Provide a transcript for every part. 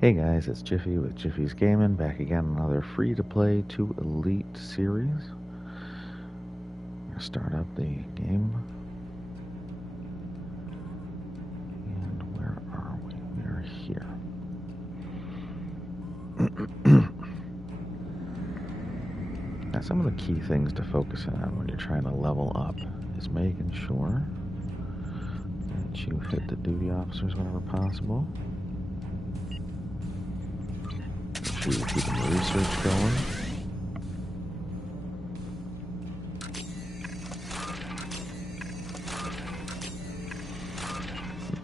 Hey guys, it's Jiffy with Jiffy's Gaming, back again, another free-to-play to Elite series. I'm going to start up the game. And where are we? We are here. Now, some of the key things to focus on when you're trying to level up is making sure that you hit the duty officers whenever possible. Make sure you're keeping the research going.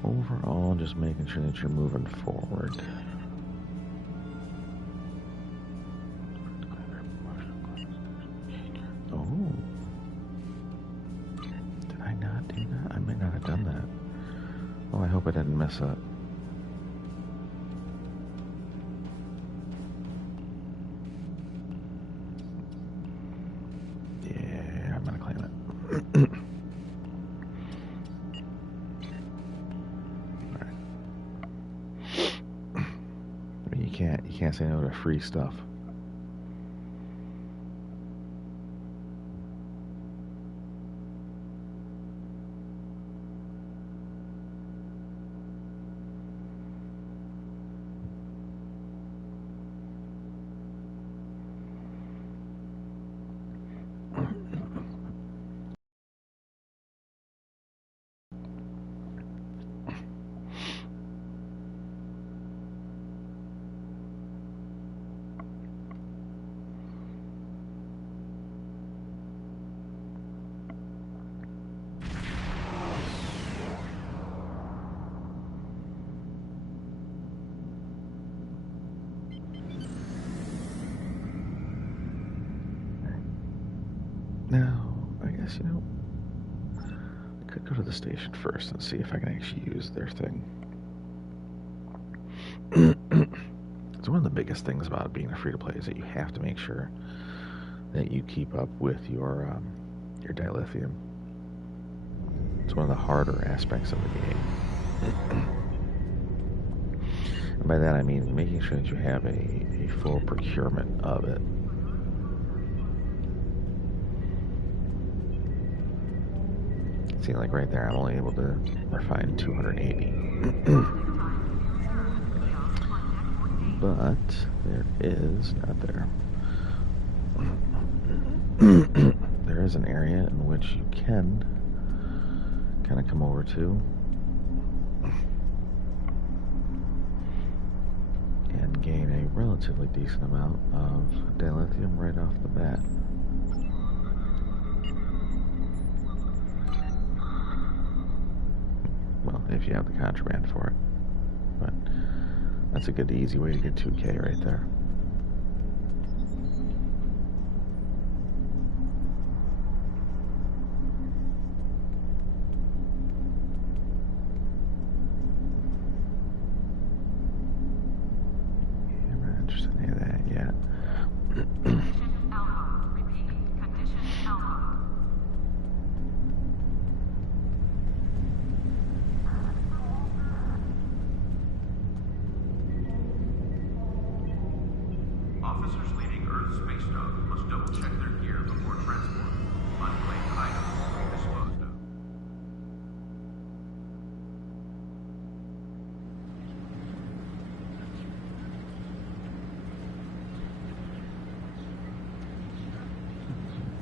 Overall, just making sure that you're moving forward. Oh. Did I not do that? I might not have done that. Oh, I hope I didn't mess up. Yeah, I'm gonna claim it. You can't say no to free stuff. Now, I guess, I could go to the station first and see if I can actually use their thing. So one of the biggest things about being a free-to-play is that you have to make sure that you keep up with your dilithium. It's one of the harder aspects of the game. And by that I mean making sure that you have a full procurement of it. See, like right there, I'm only able to refine 280. But there is, not there. There is an area in which you can kind of come over to and gain a relatively decent amount of dilithium right off the bat. Well, if you have the contraband for it. But that's a good, easy way to get 2K right there. I'm not interested in any of that yet. Condition Alpha. Repeat. Condition Alpha. Officers leaving Earth's space node must double-check their gear before transport. Unclaimed items will be disposed of.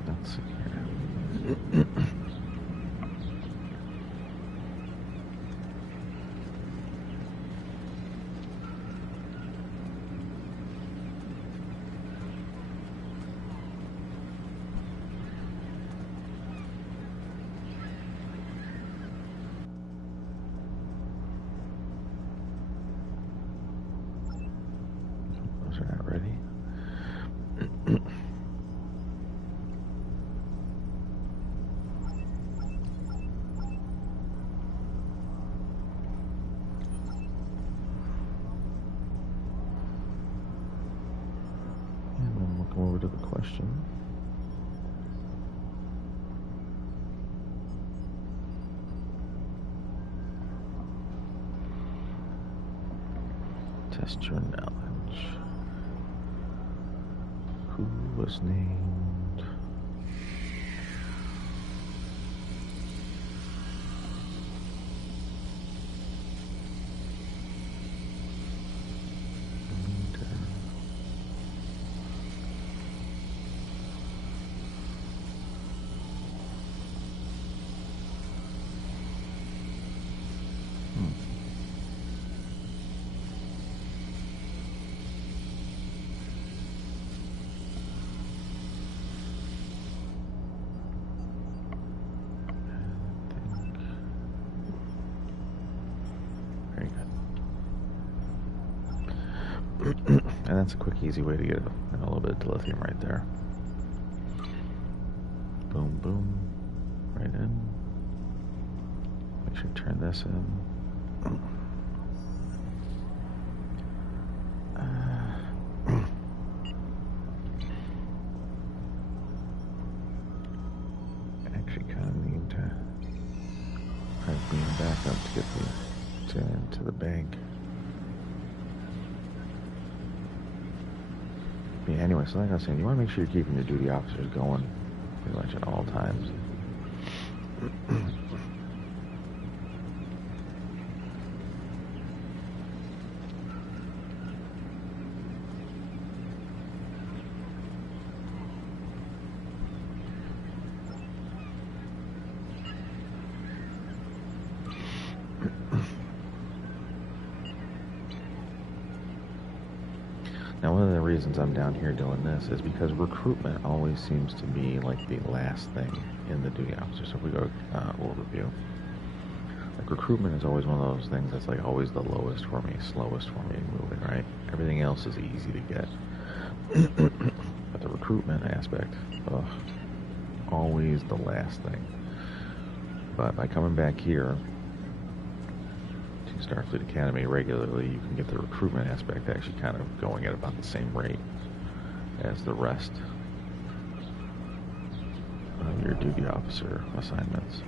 Let's see here. Those are not ready. And then we'll come over to the question. Test your knowledge. Who was named? And that's a quick, easy way to get a little bit of dilithium right there. Boom, boom, right in. Make sure to turn this in. Actually, kind of need to beam back up to get to the bank. Yeah, anyway, so like I was saying, you want to make sure you're keeping your duty officers going pretty much at all times. Now, one of the reasons I'm down here doing this is because recruitment always seems to be like the last thing in the duty officer. So if we go overview, like recruitment is always one of those things that's like always the lowest for me, slowest for me moving, right? Everything else is easy to get. But the recruitment aspect, always the last thing. But by coming back here to Starfleet Academy regularly, you can get the recruitment aspect actually kind of going at about the same rate as the rest of your duty officer assignments.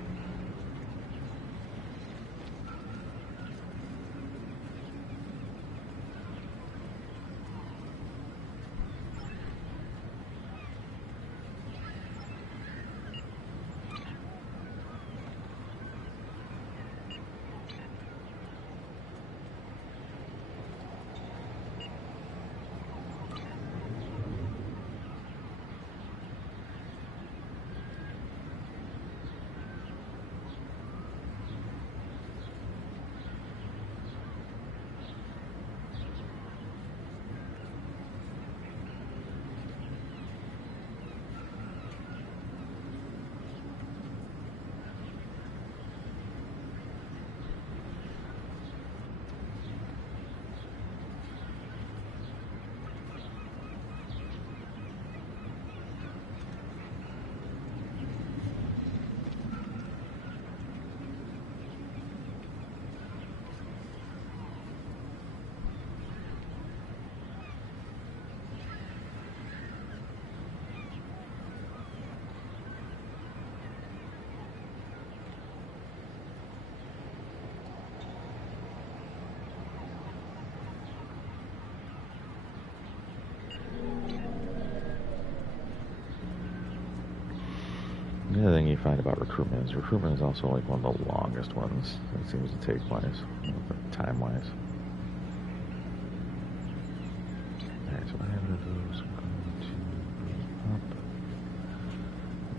The other thing you find about recruitment is also like one of the longest ones it seems to take wise, time-wise. Alright, so what I'm going to do is I'm going to bring up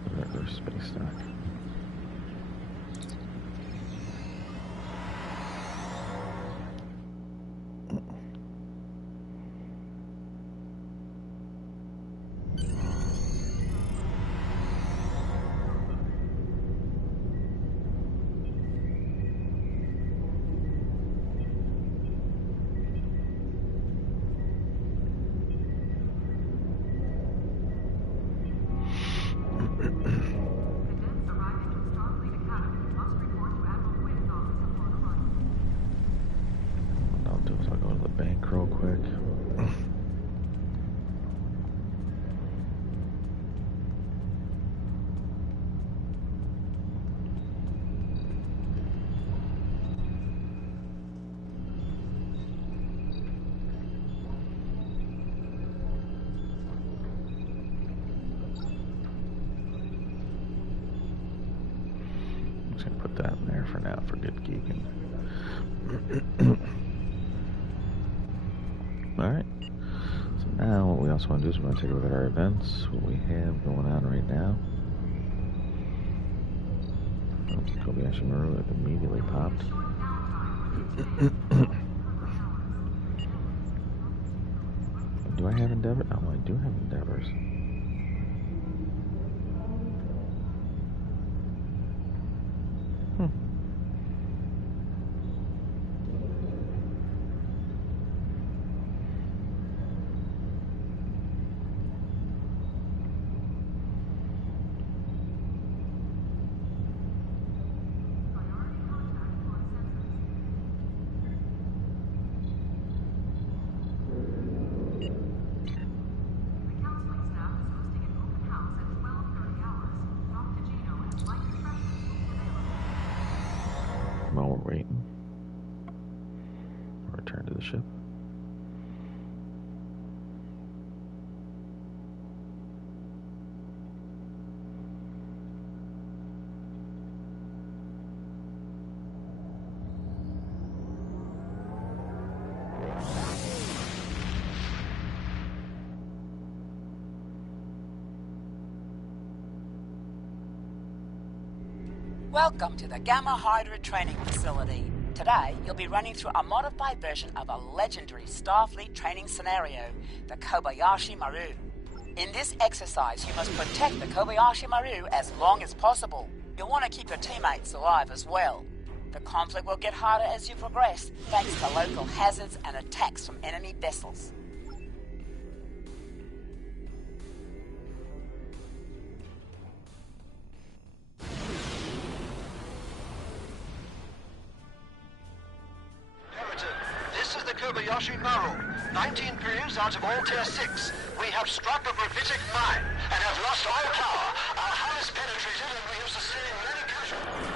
the regular space dock. that in there for now for good keeping. Alright. So now what we also want to do is we want to take a look at our events, what we have going on right now. Kobayashi Maru have immediately popped. Do I have Endeavor? Oh, I do have Endeavors. While we're waiting, return to the ship. Welcome to the Gamma Hydra training facility. Today, you'll be running through a modified version of a legendary Starfleet training scenario, the Kobayashi Maru. In this exercise, you must protect the Kobayashi Maru as long as possible. You'll want to keep your teammates alive as well. The conflict will get harder as you progress, thanks to local hazards and attacks from enemy vessels. Kobayashi Maru. 19 crews out of all Tier 6. We have struck a gravitic mine and have lost all power. Our hull is penetrated and we have sustained many casualties.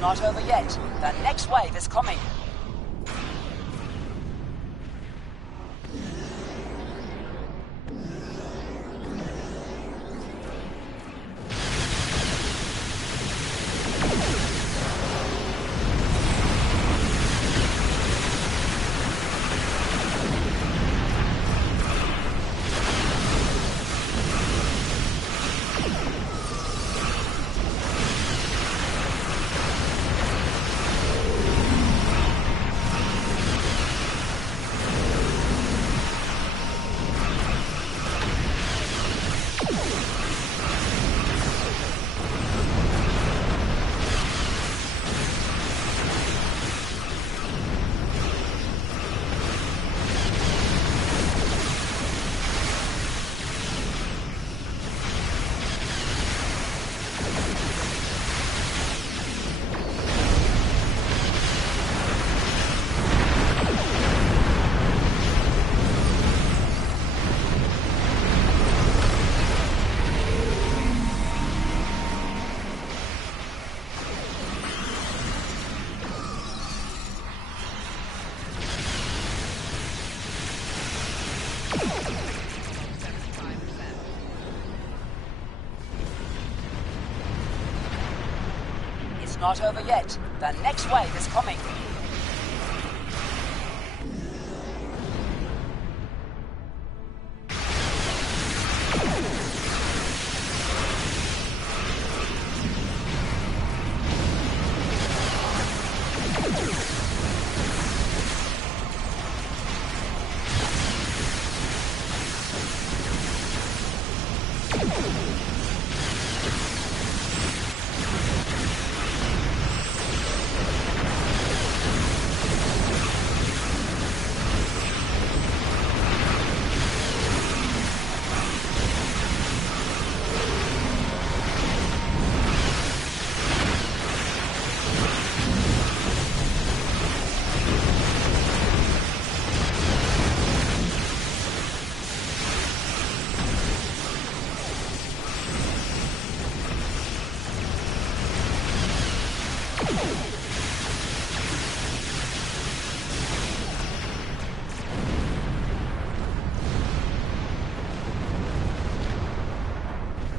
Not over yet. The next wave is coming. Not over yet. The next wave is coming.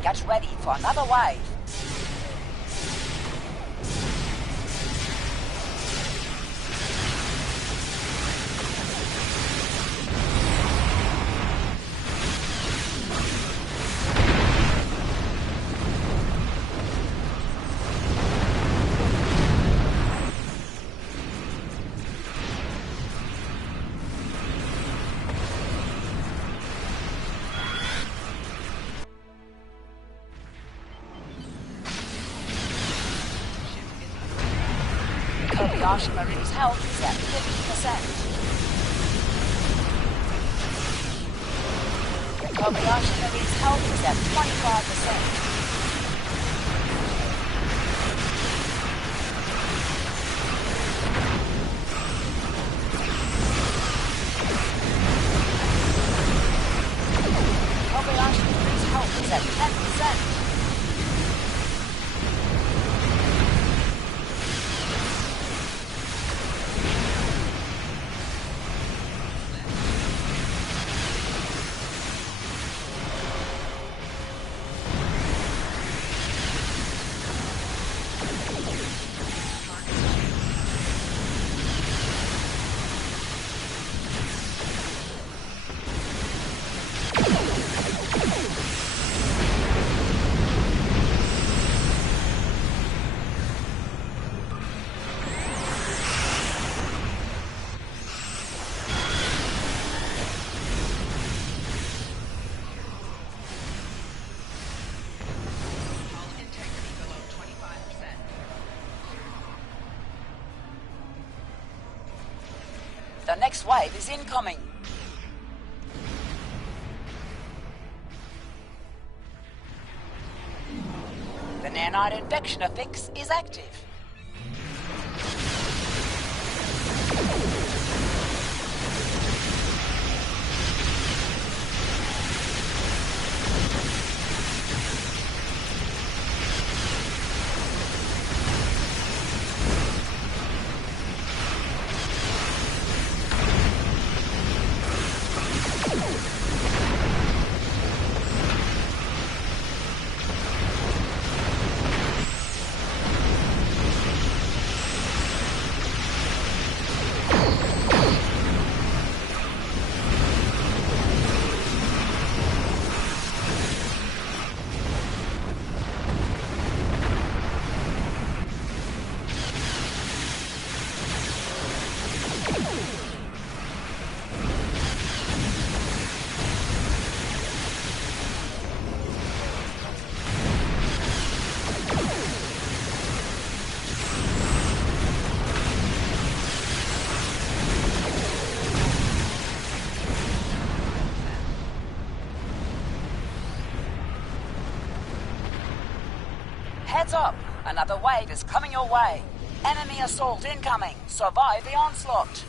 Get ready for another wave. Kobayashi Maru's health is at 50%. Kobayashi Maru's health is at 25%. Kobayashi Maru's health is at 10%. The next wave is incoming. The nanite infection affix is active. Heads up! Another wave is coming your way. Enemy assault incoming. Survive the onslaught.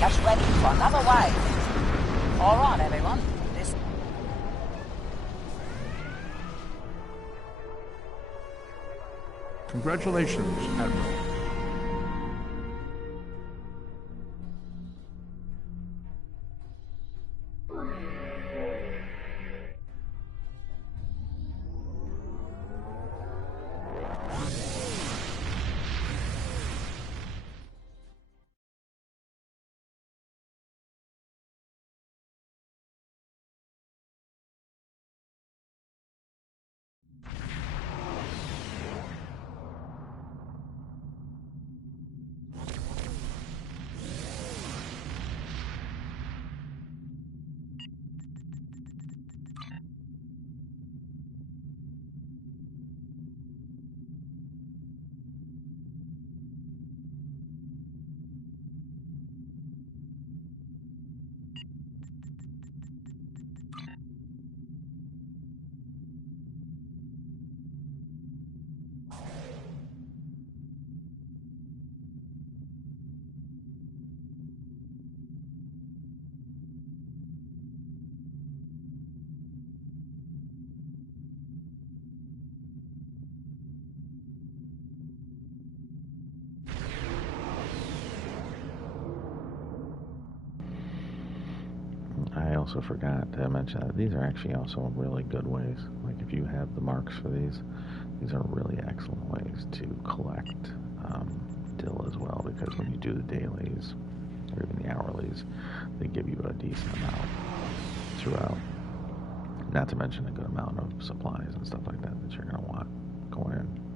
Get ready for another wave. All right, everyone. This... Congratulations, Admiral. I also forgot to mention that these are actually also really good ways. Like if you have the marks for these are really excellent ways to collect dill as well, because when you do the dailies or even the hourlies, they give you a decent amount throughout. Not to mention a good amount of supplies and stuff like that you're going to want going in.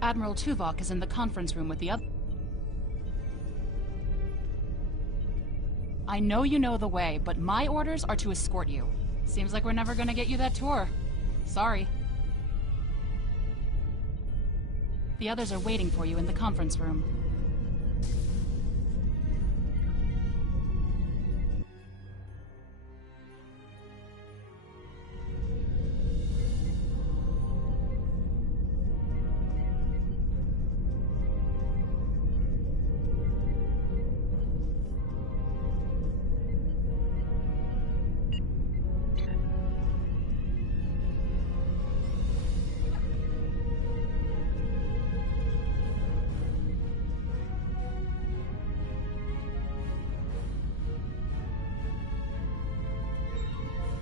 Admiral Tuvok is in the conference room with the other... I know you know the way, but my orders are to escort you. Seems like we're never gonna get you that tour. Sorry. The others are waiting for you in the conference room.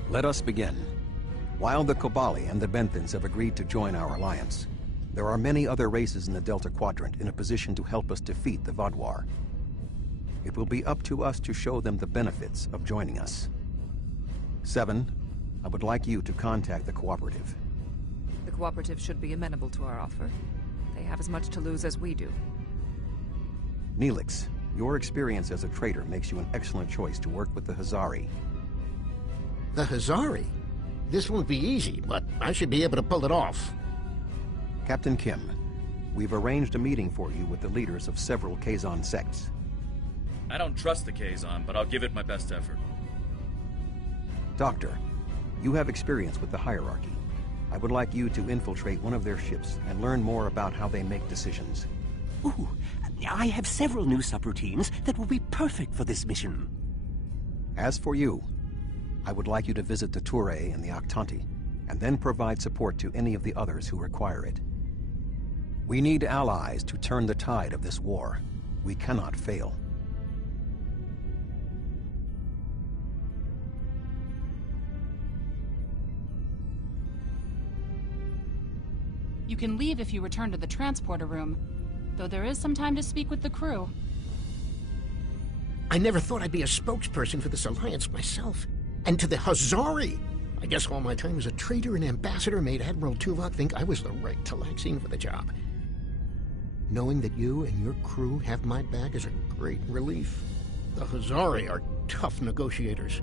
Let us begin. While the Kobali and the Benthans have agreed to join our alliance, there are many other races in the Delta Quadrant in a position to help us defeat the Vaadwaur. It will be up to us to show them the benefits of joining us. 7, I would like you to contact the Cooperative. The Cooperative should be amenable to our offer. They have as much to lose as we do. Neelix, your experience as a trader makes you an excellent choice to work with the Hazari. The Hazari? This won't be easy, but I should be able to pull it off. Captain Kim, we've arranged a meeting for you with the leaders of several Kazon sects. I don't trust the Kazon, but I'll give it my best effort. Doctor, you have experience with the hierarchy. I would like you to infiltrate one of their ships and learn more about how they make decisions. Ooh, I have several new subroutines that will be perfect for this mission. As for you, I would like you to visit the Toure and the Octanti, and then provide support to any of the others who require it. We need allies to turn the tide of this war. We cannot fail. You can leave if you return to the transporter room, though there is some time to speak with the crew. I never thought I'd be a spokesperson for this alliance myself. And to the Hazari! I guess all my time as a trader and ambassador made Admiral Tuvok think I was the right Talaxian for the job. Knowing that you and your crew have my back is a great relief. The Hazari are tough negotiators.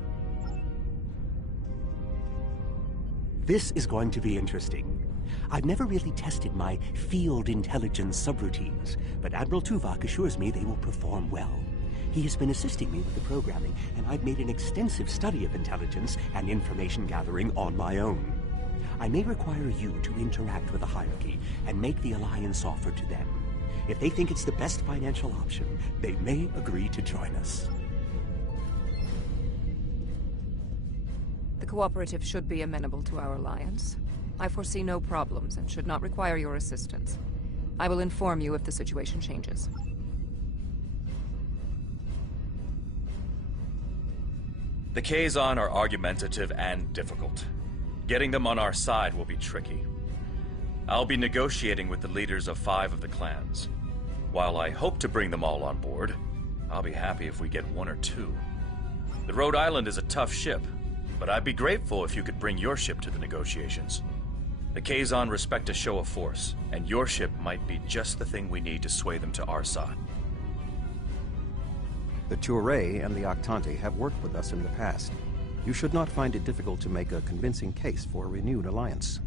This is going to be interesting. I've never really tested my field intelligence subroutines, but Admiral Tuvok assures me they will perform well. He has been assisting me with the programming, and I've made an extensive study of intelligence and information gathering on my own. I may require you to interact with the hierarchy and make the Alliance offer to them. If they think it's the best financial option, they may agree to join us. The Cooperative should be amenable to our alliance. I foresee no problems and should not require your assistance. I will inform you if the situation changes. The Kazon are argumentative and difficult. Getting them on our side will be tricky. I'll be negotiating with the leaders of 5 of the clans. While I hope to bring them all on board, I'll be happy if we get 1 or 2. The Rhode Island is a tough ship, but I'd be grateful if you could bring your ship to the negotiations. The Kazon respect a show of force, and your ship might be just the thing we need to sway them to our side. The Touré and the Octante have worked with us in the past. You should not find it difficult to make a convincing case for a renewed alliance.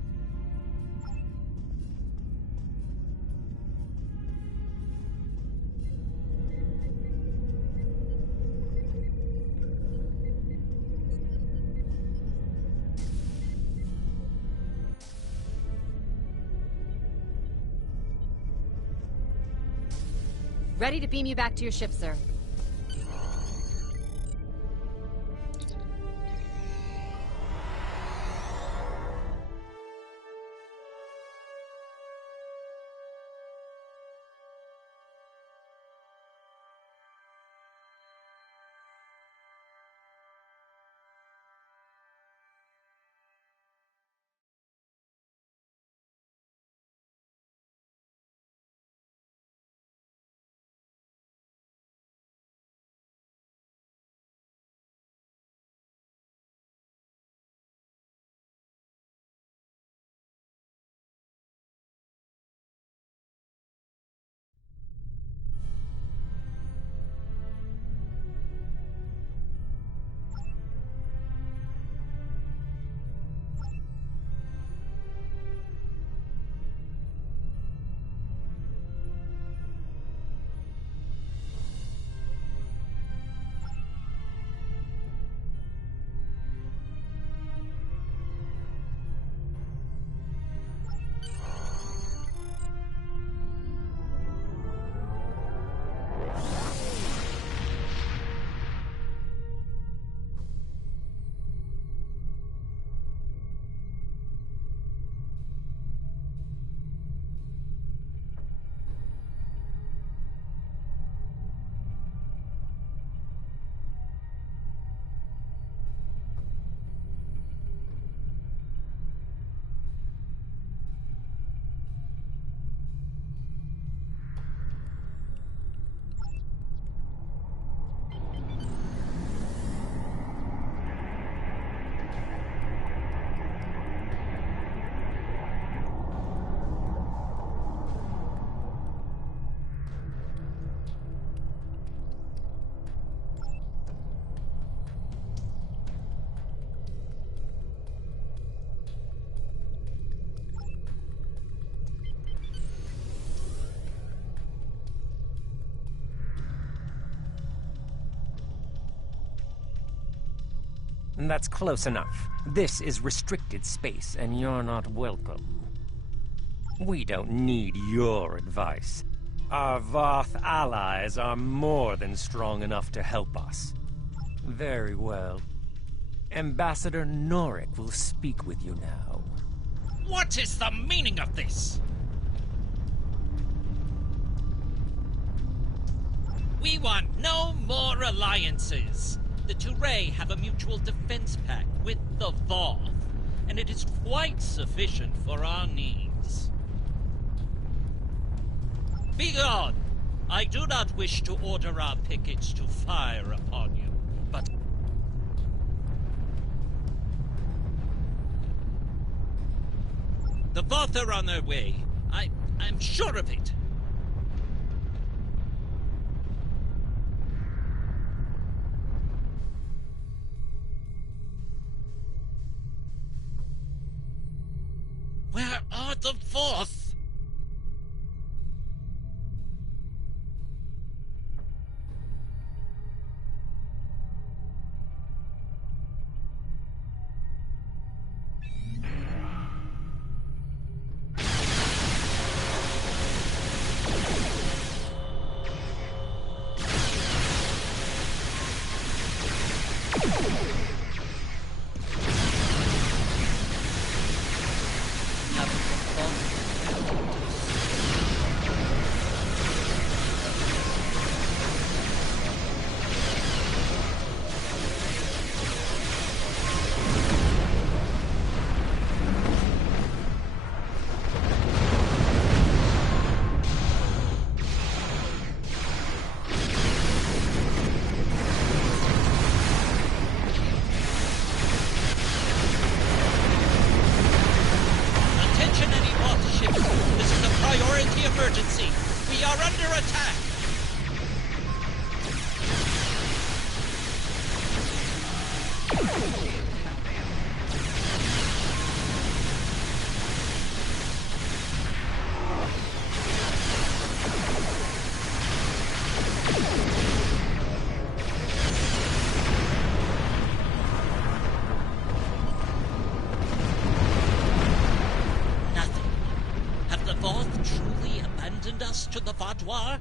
Ready to beam you back to your ship, sir. That's close enough. This is restricted space, and you're not welcome. We don't need your advice. Our Voth allies are more than strong enough to help us. Very well. Ambassador Norik will speak with you now. What is the meaning of this? We want no more alliances. The Touré have a mutual defense pact with the Voth, and it is quite sufficient for our needs. Begone! I do not wish to order our pickets to fire upon you, but... The Voth are on their way. I'm sure of it. Where are Fourth. Emergency! We are under attack! Nothing. Have the Voth truly abandoned us to the Vaadwaur?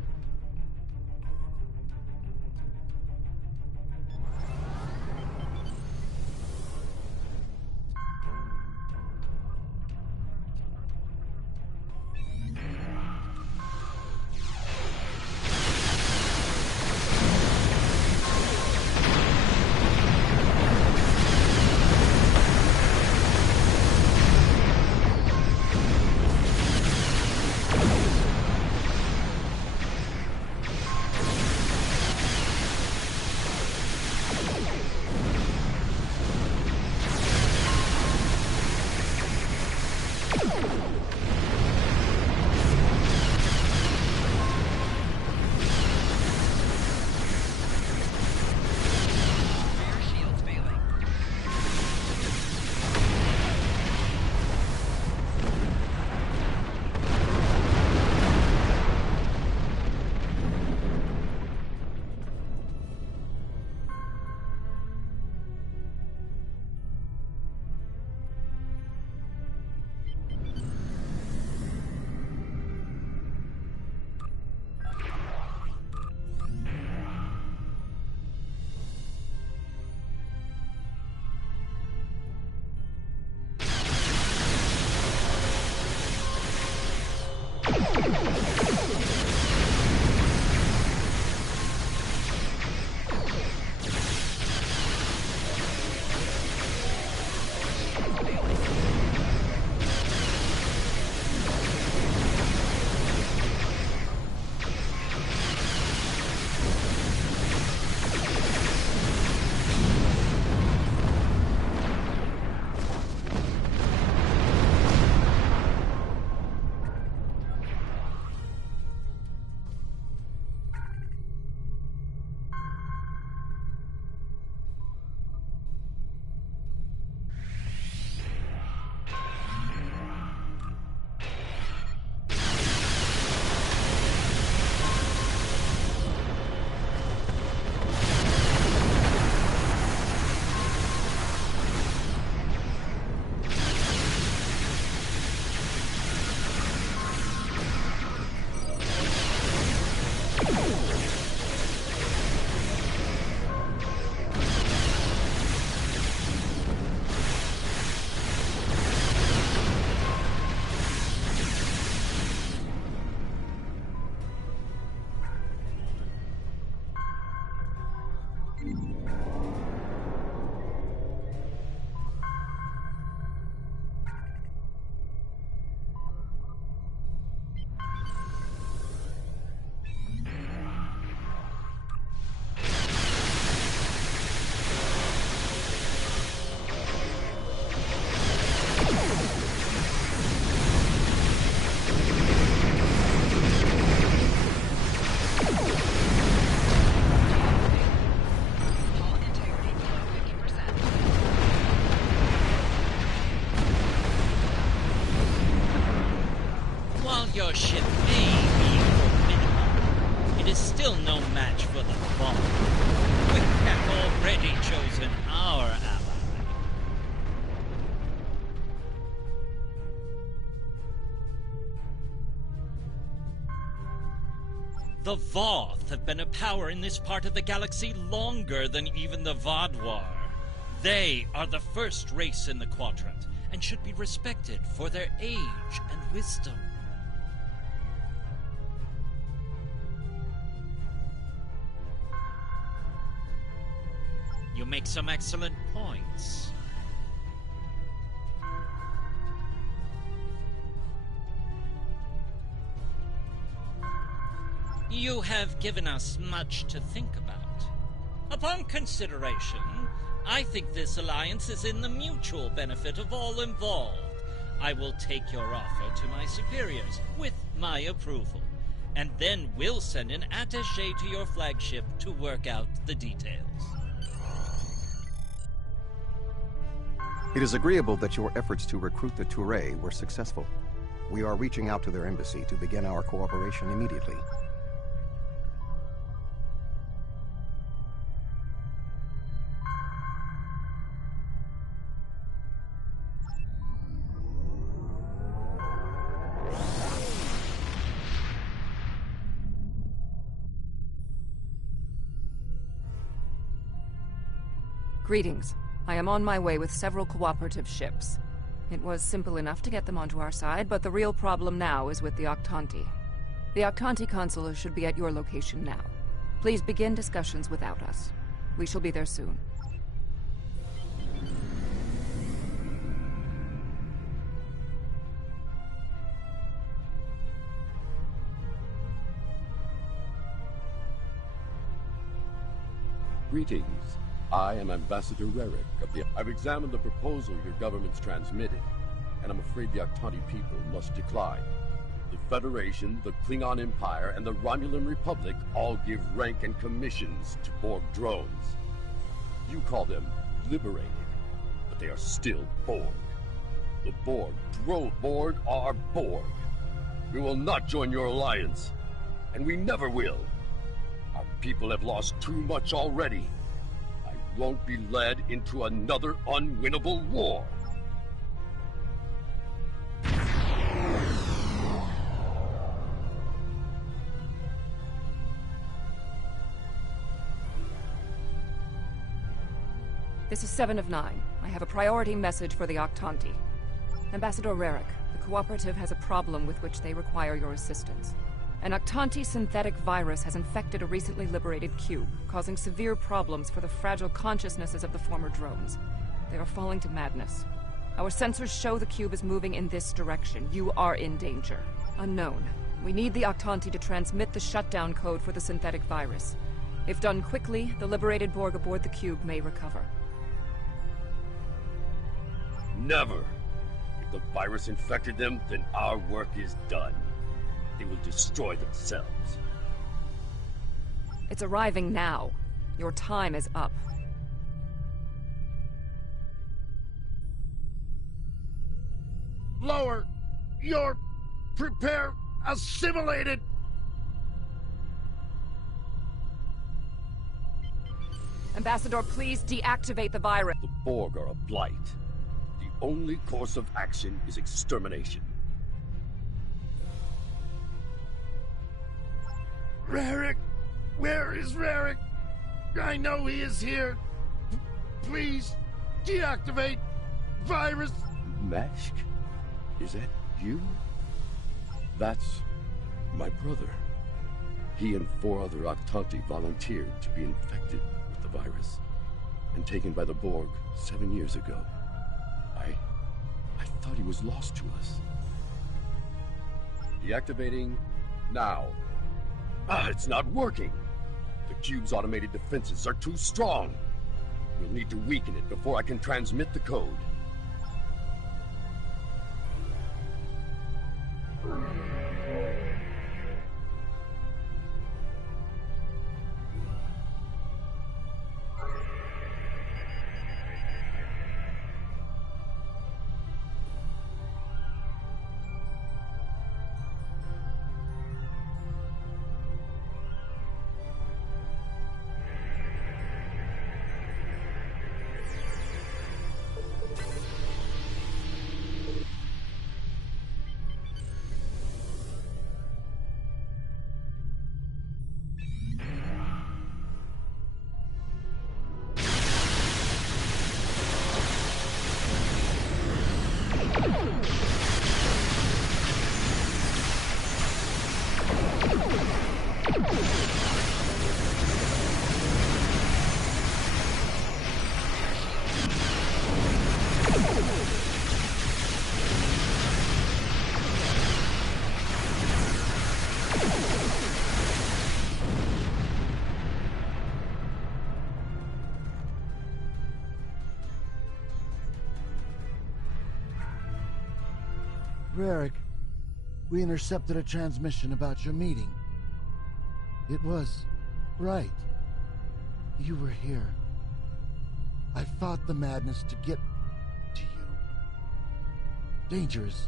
The Voth have been a power in this part of the galaxy longer than even the Vaadwaur. They are the first race in the quadrant, and should be respected for their age and wisdom. You make some excellent points. You have given us much to think about. Upon consideration, I think this alliance is in the mutual benefit of all involved. I will take your offer to my superiors with my approval, and then we'll send an attaché to your flagship to work out the details. It is agreeable that your efforts to recruit the Touré were successful. We are reaching out to their embassy to begin our cooperation immediately. Greetings. I am on my way with several cooperative ships. It was simple enough to get them onto our side, but the real problem now is with the Octanti. The Octanti consulate should be at your location now. Please begin discussions without us. We shall be there soon. Greetings. I am Ambassador Rerick of the... I've examined the proposal your government's transmitted, and I'm afraid the Octanti people must decline. The Federation, the Klingon Empire, and the Romulan Republic all give rank and commissions to Borg drones. You call them liberated, but they are still Borg. The Borg, Borg are Borg. We will not join your alliance, and we never will. Our people have lost too much already. Won't be led into another unwinnable war. This is 7 of 9. I have a priority message for the Octanti. Ambassador Rerick, the Cooperative has a problem with which they require your assistance. An Octanti synthetic virus has infected a recently liberated cube, causing severe problems for the fragile consciousnesses of the former drones. They are falling to madness. Our sensors show the cube is moving in this direction. You are in danger. Unknown. We need the Octanti to transmit the shutdown code for the synthetic virus. If done quickly, the liberated Borg aboard the cube may recover. Never! If the virus infected them, then our work is done. They will destroy themselves. It's arriving now. Your time is up. Lower! You're... prepare... assimilated! Ambassador, please deactivate the virus. The Borg are a blight. The only course of action is extermination. Rerick! Where is Rerick? I know he is here. Please, deactivate virus. Mashk? Is that you? That's my brother. He and 4 other Octanti volunteered to be infected with the virus and taken by the Borg 7 years ago. I thought he was lost to us. Deactivating now. It's not working. The cube's automated defenses are too strong. We'll need to weaken it before I can transmit the code. Rarick, we intercepted a transmission about your meeting. It was right. You were here. I fought the madness to get to you. Dangerous.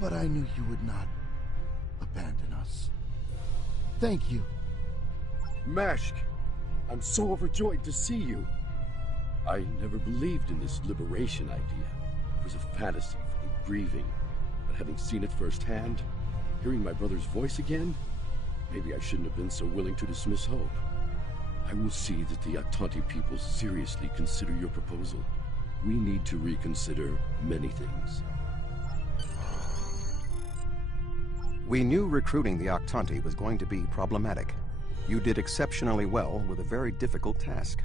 But I knew you would not abandon us. Thank you. Mashk, I'm so overjoyed to see you. I never believed in this liberation idea. It was a fantasy for the grieving. But having seen it firsthand, hearing my brother's voice again, maybe I shouldn't have been so willing to dismiss hope. I will see that the Octanti people seriously consider your proposal. We need to reconsider many things. We knew recruiting the Octanti was going to be problematic. You did exceptionally well with a very difficult task.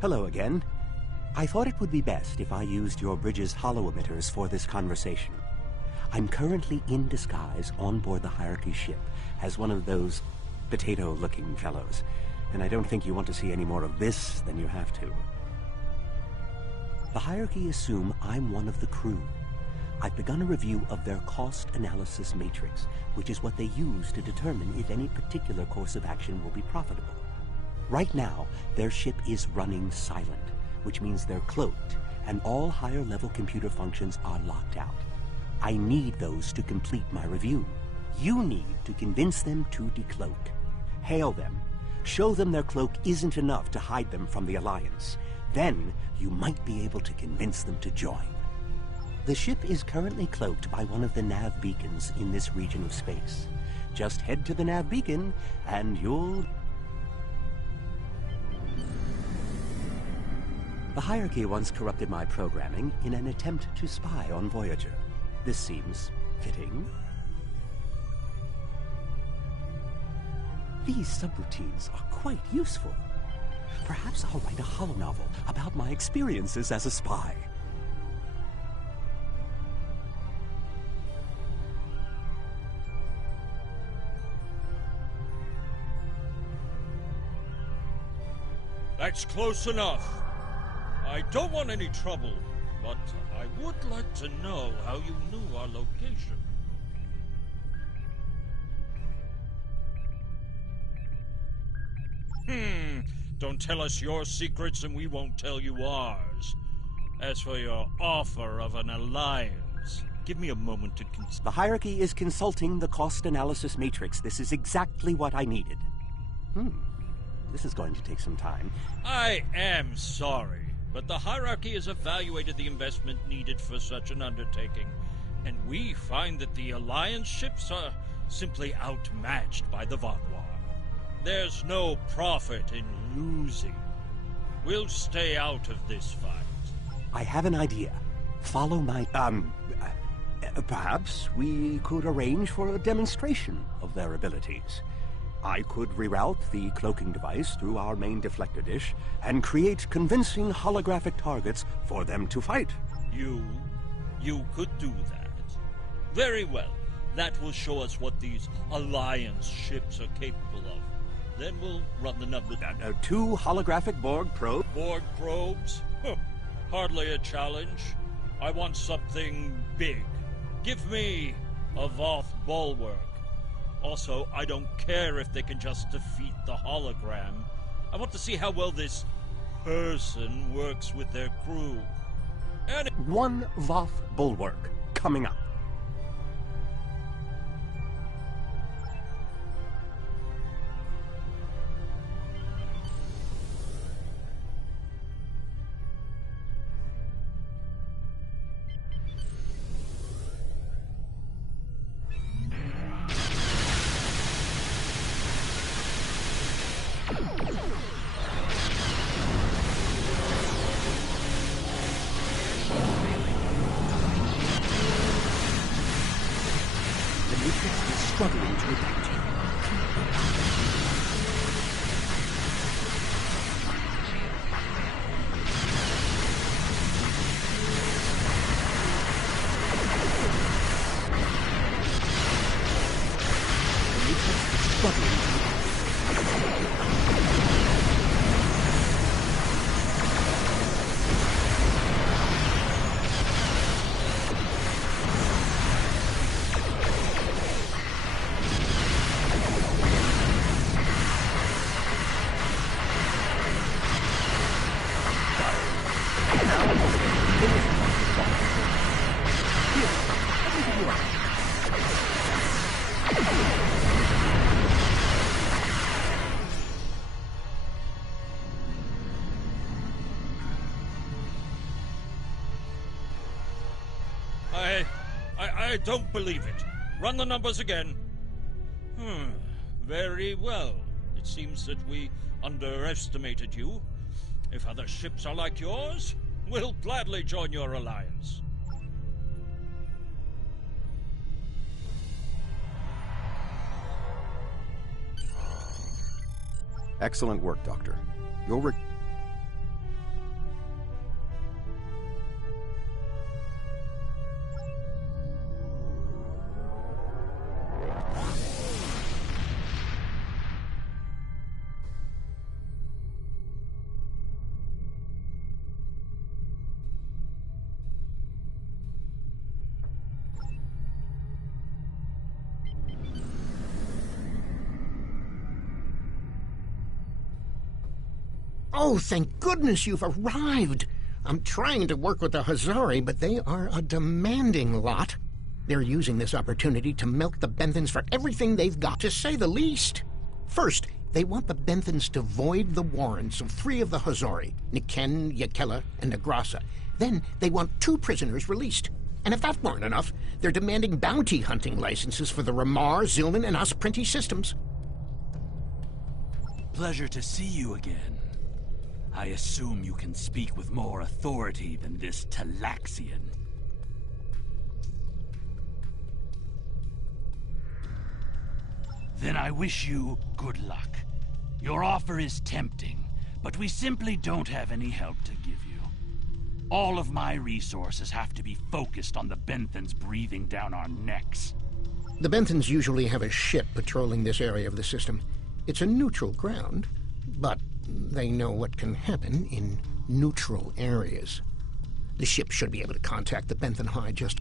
Hello again. I thought it would be best if I used your bridge's hollow emitters for this conversation. I'm currently in disguise on board the Hierarchy ship as one of those potato-looking fellows, and I don't think you want to see any more of this than you have to. The Hierarchy assume I'm one of the crew. I've begun a review of their cost analysis matrix, which is what they use to determine if any particular course of action will be profitable. Right now, their ship is running silent, which means they're cloaked, and all higher-level computer functions are locked out. I need those to complete my review. You need to convince them to decloak. Hail them. Show them their cloak isn't enough to hide them from the Alliance. Then, you might be able to convince them to join. The ship is currently cloaked by one of the nav beacons in this region of space. Just head to the nav beacon, and you'll... The Hierarchy once corrupted my programming in an attempt to spy on Voyager. This seems fitting. These subroutines are quite useful. Perhaps I'll write a holonovel about my experiences as a spy. That's close enough. I don't want any trouble, but I would like to know how you knew our location. Don't tell us your secrets and we won't tell you ours. As for your offer of an alliance, give me a moment to The Hierarchy is consulting the cost analysis matrix. This is exactly what I needed. This is going to take some time. I am sorry. But the Hierarchy has evaluated the investment needed for such an undertaking, and we find that the Alliance ships are simply outmatched by the Vatwar. There's no profit in losing. We'll stay out of this fight. I have an idea. Follow my... perhaps we could arrange for a demonstration of their abilities. I could reroute the cloaking device through our main deflector dish and create convincing holographic targets for them to fight. You could do that. Very well. That will show us what these Alliance ships are capable of. Then we'll run the numbers. 2 holographic Borg probes? Borg probes? Hardly a challenge. I want something big. Give me a Voth bulwark. Also, I don't care if they can just defeat the hologram. I want to see how well this person works with their crew. One Voth bulwark coming up. Struggling to adapt. I don't believe it. Run the numbers again. Very well. It seems that we underestimated you. If other ships are like yours, we'll gladly join your alliance. Excellent work, Doctor. Your Oh, thank goodness you've arrived. I'm trying to work with the Hazari, but they are a demanding lot. They're using this opportunity to milk the Benthans for everything they've got, to say the least. First, they want the Benthans to void the warrants of 3 of the Hazari, Niken, Yakela, and Negrasa. Then they want 2 prisoners released. And if that weren't enough, they're demanding bounty hunting licenses for the Ramar, Zilman, and Osprinty systems. Pleasure to see you again. I assume you can speak with more authority than this Talaxian. Then I wish you good luck. Your offer is tempting, but we simply don't have any help to give you. All of my resources have to be focused on the Benthans breathing down our necks. The Benthans usually have a ship patrolling this area of the system. It's a neutral ground, but they know what can happen in neutral areas. The ship should be able to contact the Benthan High just...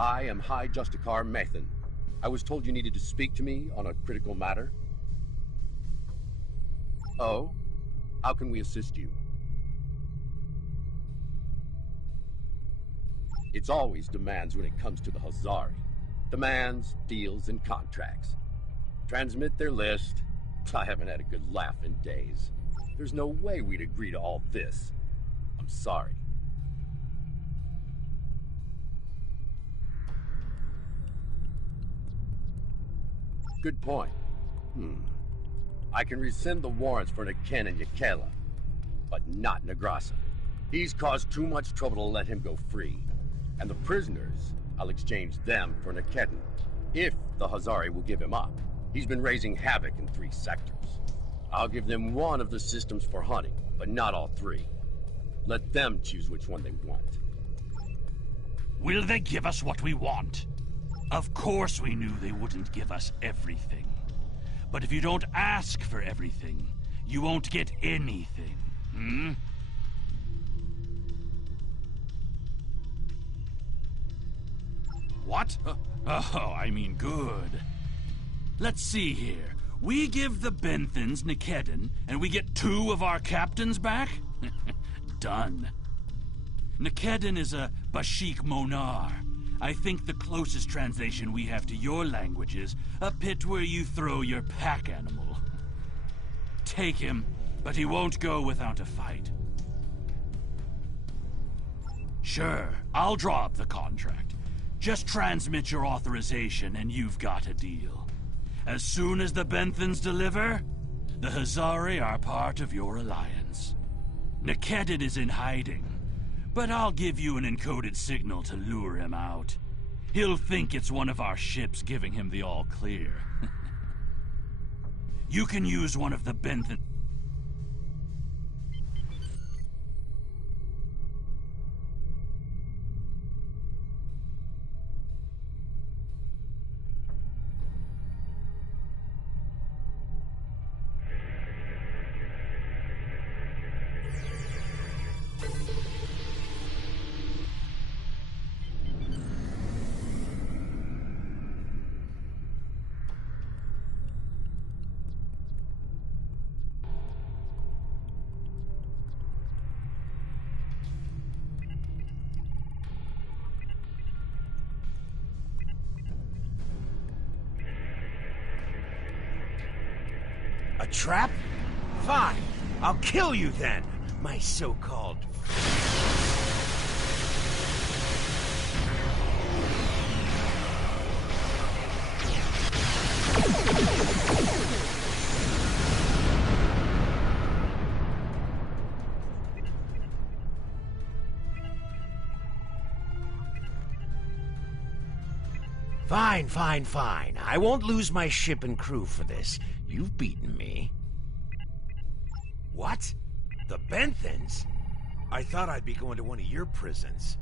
I am High Justicar Mathan. I was told you needed to speak to me on a critical matter. Oh? How can we assist you? It's always demands when it comes to the Hazari. Demands, deals, and contracts. Transmit their list. I haven't had a good laugh in days. There's no way we'd agree to all this. I'm sorry. Good point. I can rescind the warrants for Niken and Yakela, but not Negrasa. He's caused too much trouble to let him go free. And the prisoners, I'll exchange them for Niketan, if the Hazari will give him up. He's been raising havoc in 3 sectors. I'll give them one of the systems for hunting, but not all three. Let them choose which one they want. Will they give us what we want? Of course we knew they wouldn't give us everything. But if you don't ask for everything, you won't get anything, hmm? What? Oh, I mean good. Let's see here. We give the Benthans Nikedon, and we get 2 of our captains back? Done. Nikedon is a Bashik Monar. I think the closest translation we have to your language is a pit where you throw your pack animal. Take him, but he won't go without a fight. Sure, I'll draw up the contract. Just transmit your authorization and you've got a deal. As soon as the Benthans deliver, the Hazari are part of your alliance. Nikedon is in hiding, but I'll give you an encoded signal to lure him out. He'll think it's one of our ships giving him the all-clear. You can use one of the Benthans. A trap? Fine. I'll kill you then, my so-called... Fine. I won't lose my ship and crew for this. You've beaten me. What? The Benthans? I thought I'd be going to one of your prisons.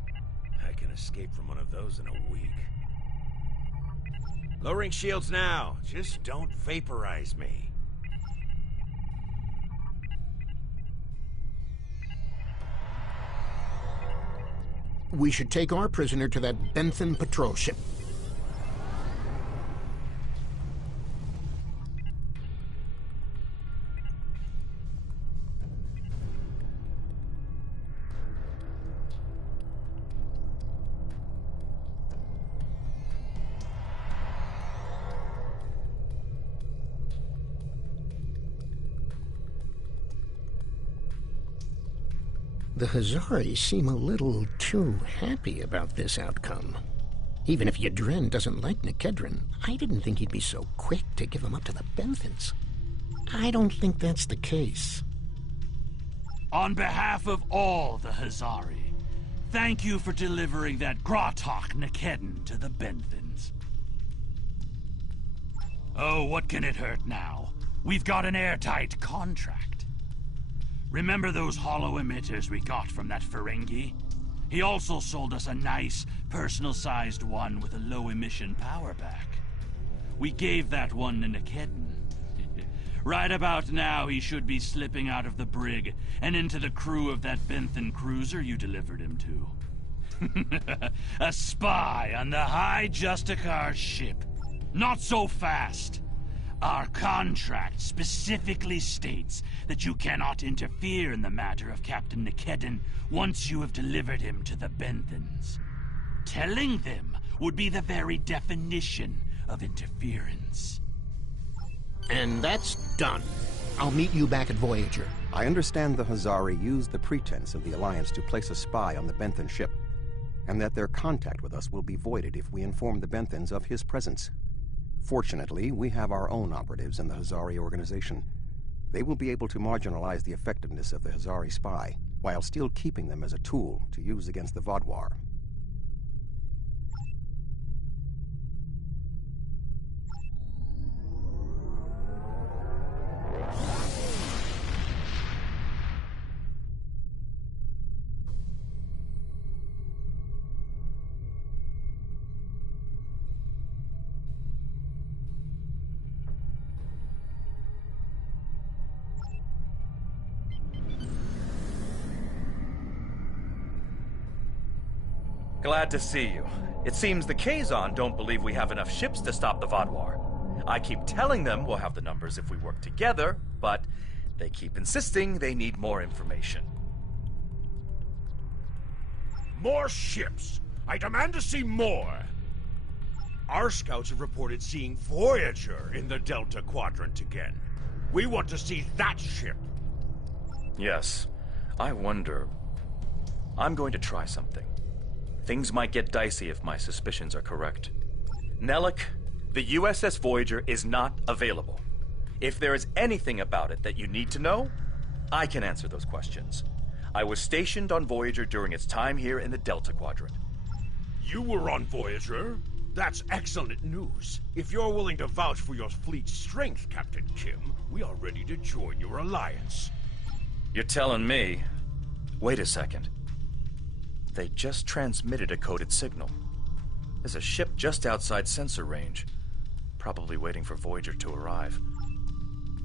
I can escape from one of those in a week. Lowering shields now. Just don't vaporize me. We should take our prisoner to that Benthan patrol ship. The Hazari seem a little too happy about this outcome. Even if Yadren doesn't like Nikedron, I didn't think he'd be so quick to give him up to the Benthans. I don't think that's the case. On behalf of all the Hazari, thank you for delivering that Gratok Nikedon to the Benthans. Oh, what can it hurt now? We've got an airtight contract. Remember those hollow emitters we got from that Ferengi? He also sold us a nice, personal-sized one with a low-emission power pack. We gave that one to Nikedon. Right about now, he should be slipping out of the brig and into the crew of that Benthan cruiser you delivered him to. A spy on the High Justicar ship. Not so fast. Our contract specifically states that you cannot interfere in the matter of Captain Nikedon once you have delivered him to the Benthans. Telling them would be the very definition of interference. And that's done. I'll meet you back at Voyager. I understand the Hazari used the pretense of the Alliance to place a spy on the Benthan ship, and that their contact with us will be voided if we inform the Benthans of his presence. Fortunately, we have our own operatives in the Hazari organization. They will be able to marginalize the effectiveness of the Hazari spy, while still keeping them as a tool to use against the Vaadwaur. Glad to see you. It seems the Kazon don't believe we have enough ships to stop the Vaadwaur. I keep telling them we'll have the numbers if we work together, but they keep insisting they need more information. More ships! I demand to see more! Our scouts have reported seeing Voyager in the Delta Quadrant again. We want to see that ship. Yes. I wonder... I'm going to try something. Things might get dicey if my suspicions are correct. Nellick, the USS Voyager is not available. If there is anything about it that you need to know, I can answer those questions. I was stationed on Voyager during its time here in the Delta Quadrant. You were on Voyager? That's excellent news. If you're willing to vouch for your fleet's strength, Captain Kim, we are ready to join your alliance. You're telling me... Wait a second. They just transmitted a coded signal. There's a ship just outside sensor range. Probably waiting for Voyager to arrive.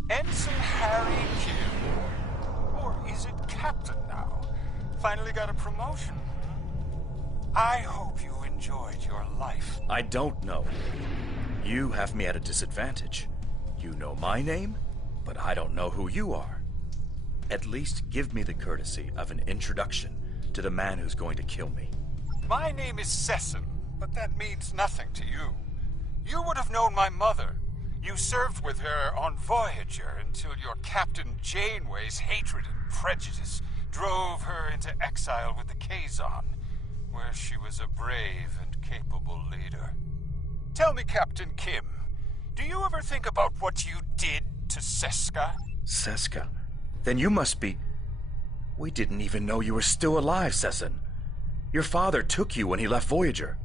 Ensign Harry Kim. Or is it Captain now? Finally got a promotion. I hope you enjoyed your life. I don't know. You have me at a disadvantage. You know my name, but I don't know who you are. At least give me the courtesy of an introduction to the man who's going to kill me. My name is Sesson, but that means nothing to you. You would have known my mother. You served with her on Voyager until your Captain Janeway's hatred and prejudice drove her into exile with the Kazon, where she was a brave and capable leader. Tell me, Captain Kim, do you ever think about what you did to Seska? Seska? Then you must be... We didn't even know you were still alive, Sesson. Your father took you when he left Voyager.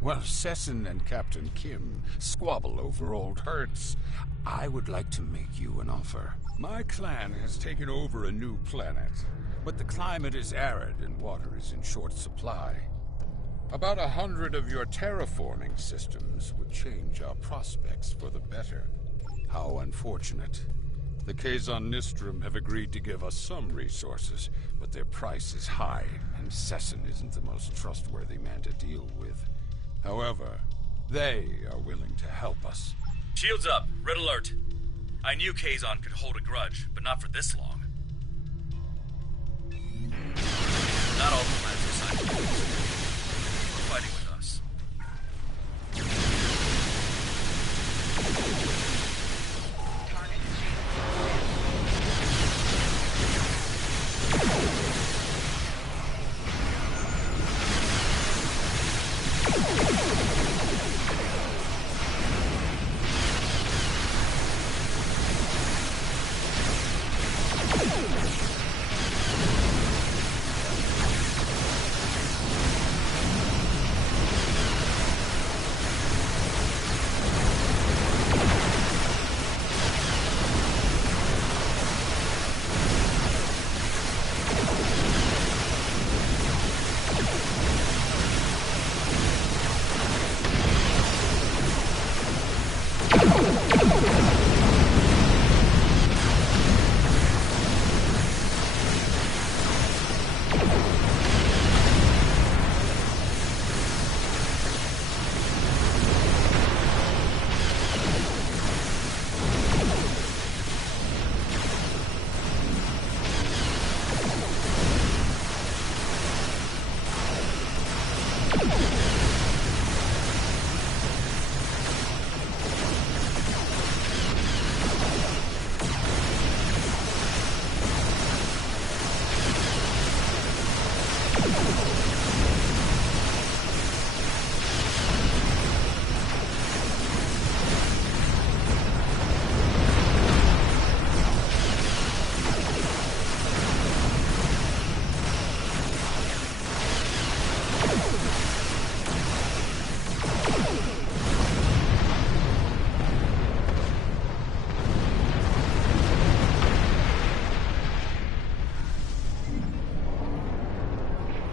While Sesson and Captain Kim squabble over old hurts, I would like to make you an offer. My clan has taken over a new planet, but the climate is arid and water is in short supply. About 100 of your terraforming systems would change our prospects for the better. How unfortunate. The Kazon Nistrum have agreed to give us some resources, but their price is high, and Sesson isn't the most trustworthy man to deal with. However, they are willing to help us. Shields up. Red alert. I knew Kazon could hold a grudge, but not for this long. Not all the plans are signed. We're fighting with us.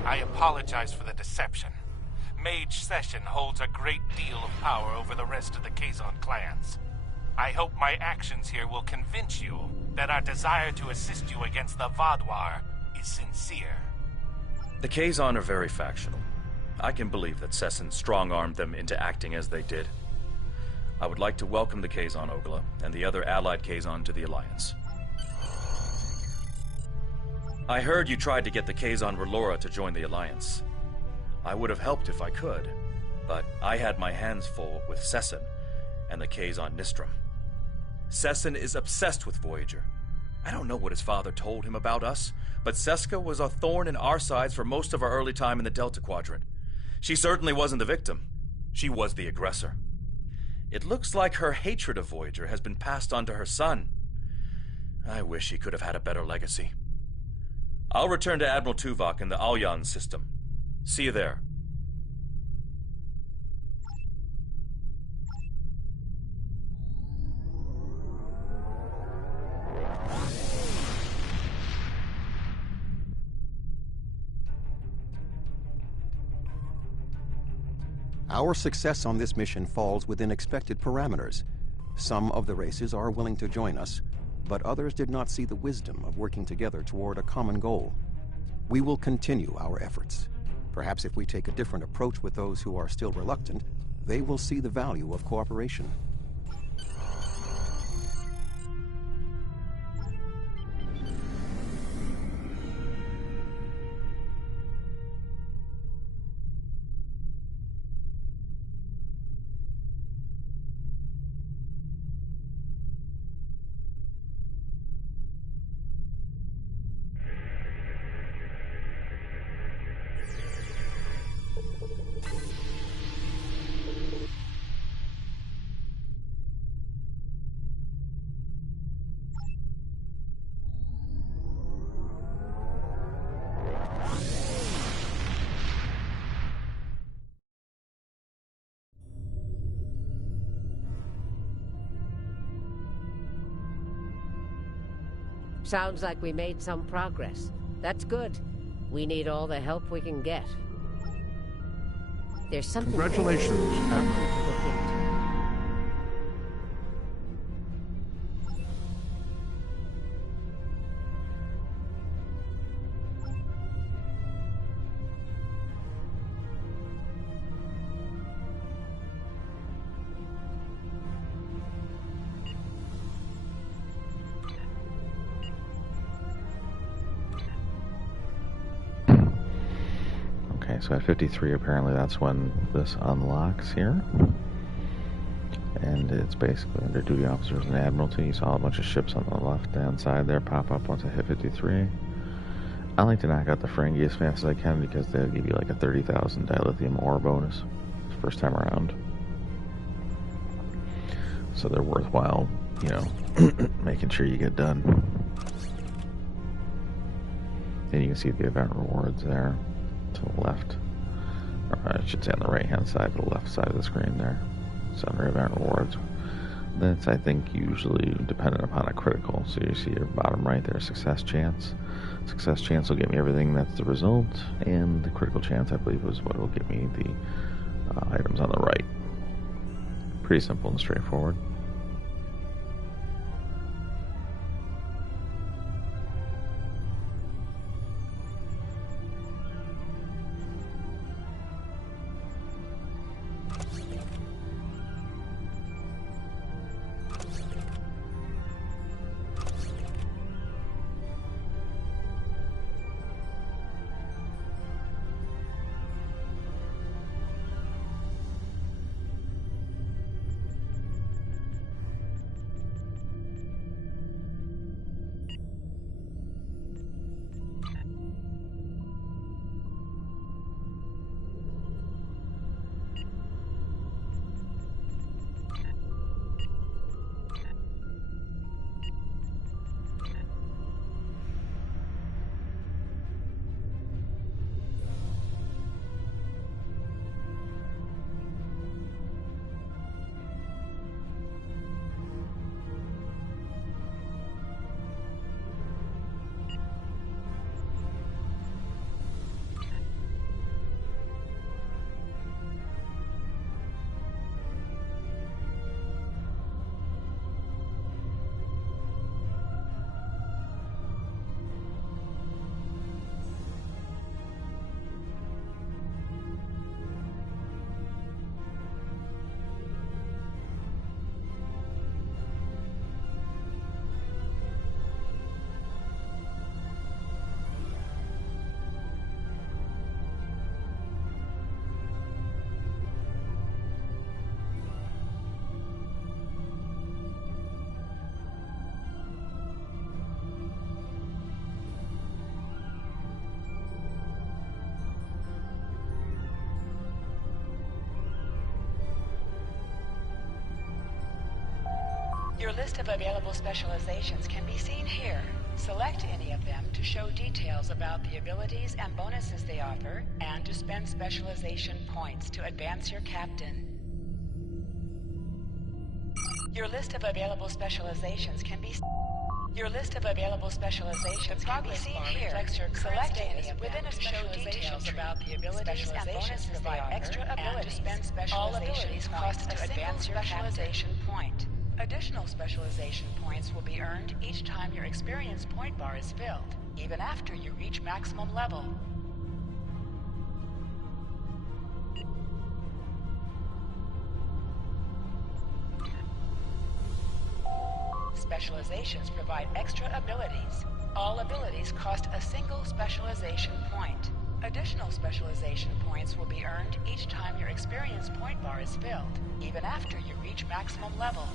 I apologize for the deception. Mage Session holds a great deal of power over the rest of the Kazon clans. I hope my actions here will convince you that our desire to assist you against the Vaadwaur is sincere. The Kazon are very factional. I can believe that Sesson strong-armed them into acting as they did. I would like to welcome the Kazon Ogla and the other allied Kazon to the Alliance. I heard you tried to get the Kazon Relora to join the Alliance. I would have helped if I could, but I had my hands full with Sesson and the Kazon Nistrum. Sesson is obsessed with Voyager. I don't know what his father told him about us, but Seska was a thorn in our sides for most of our early time in the Delta Quadrant. She certainly wasn't the victim. She was the aggressor. It looks like her hatred of Voyager has been passed on to her son. I wish he could have had a better legacy. I'll return to Admiral Tuvok in the Alyan system. See you there. Our success on this mission falls within expected parameters. Some of the races are willing to join us, but others did not see the wisdom of working together toward a common goal. We will continue our efforts. Perhaps if we take a different approach with those who are still reluctant, they will see the value of cooperation. Sounds like we made some progress. That's good. We need all the help we can get. There's something... Congratulations, Admiral. So at 53, apparently that's when this unlocks here. And it's basically under duty officers and admiralty. You saw a bunch of ships on the left-hand side there pop up once I hit 53. I like to knock out the Ferengi as fast as I can because they'll give you like a 30,000 dilithium ore bonus first time around. So they're worthwhile, you know, making sure you get done. And you can see the event rewards there. To the left, or I should say on the right hand side, to the left side of the screen there. Summary event rewards. That's, I think, usually dependent upon a critical. So you see your bottom right there, success chance. Success chance will get me everything that's the result, and the critical chance, I believe, is what will get me the items on the right. Pretty simple and straightforward. Your list of available specializations can be seen here. Select any of them to show details about the abilities and bonuses they offer, and to spend specialization points to advance your captain. Your list of available specializations can be seen here. Select any of them to show details about the abilities and bonuses they offer, extra abilities. And to spend specialization points to advance your specialization point. Additional specialization points will be earned each time your experience point bar is filled, even after you reach maximum level. Specializations provide extra abilities. All abilities cost a single specialization point. Additional specialization points will be earned each time your experience point bar is filled, even after you reach maximum level.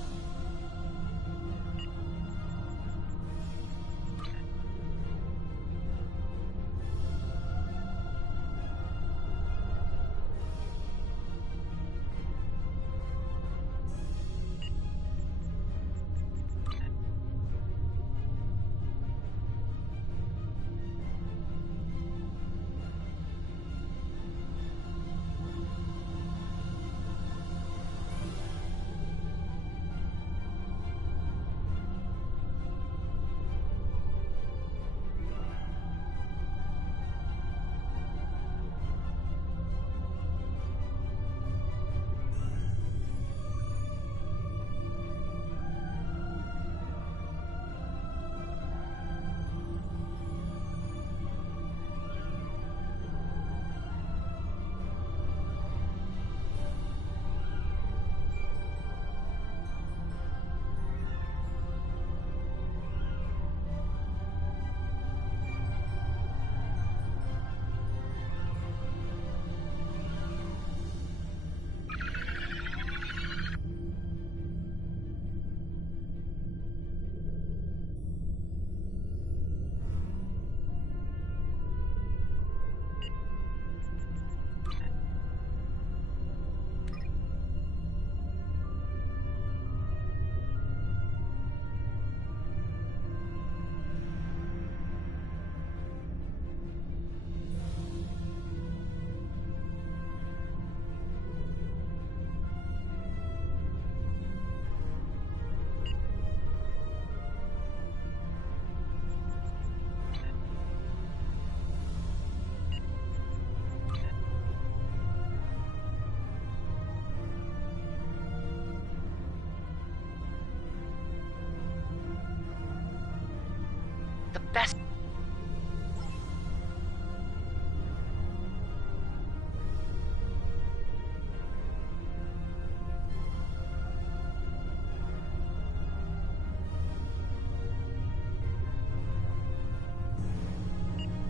The best.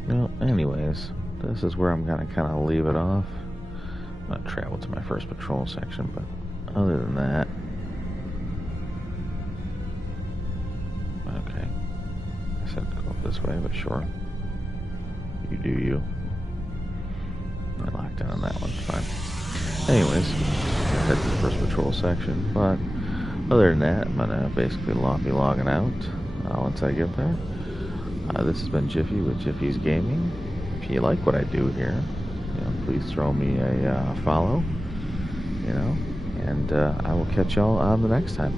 Well, anyways, this is where I'm gonna kind of leave it off. I'm gonna travel to my first patrol section, but other than that, okay. I said to go up this way, but sure. You do you. I locked down on that one, fine. Anyways, I'll head to the first patrol section, but other than that, I'm gonna basically be logging out once I get there. This has been Jiffy with Jiffy's Gaming. If you like what I do here, please throw me a follow, and I will catch y'all on the next time.